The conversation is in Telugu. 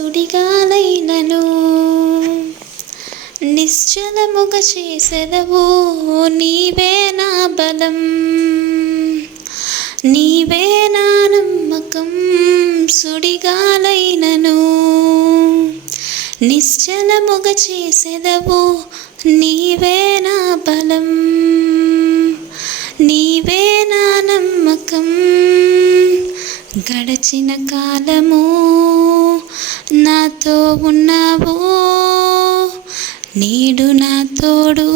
సుడిగాలైనను నిశ్చలముగ చేసెదవు. నీవే నా బలం, నీవే నా నమ్మకం. సుడిగాలైనను నిశ్చలముగ చేసెదవు. నీవే నా బలం, నీవే నా నమ్మకం. గడచిన కాలము నాతో ఉన్నావు, నేడు నా తోడు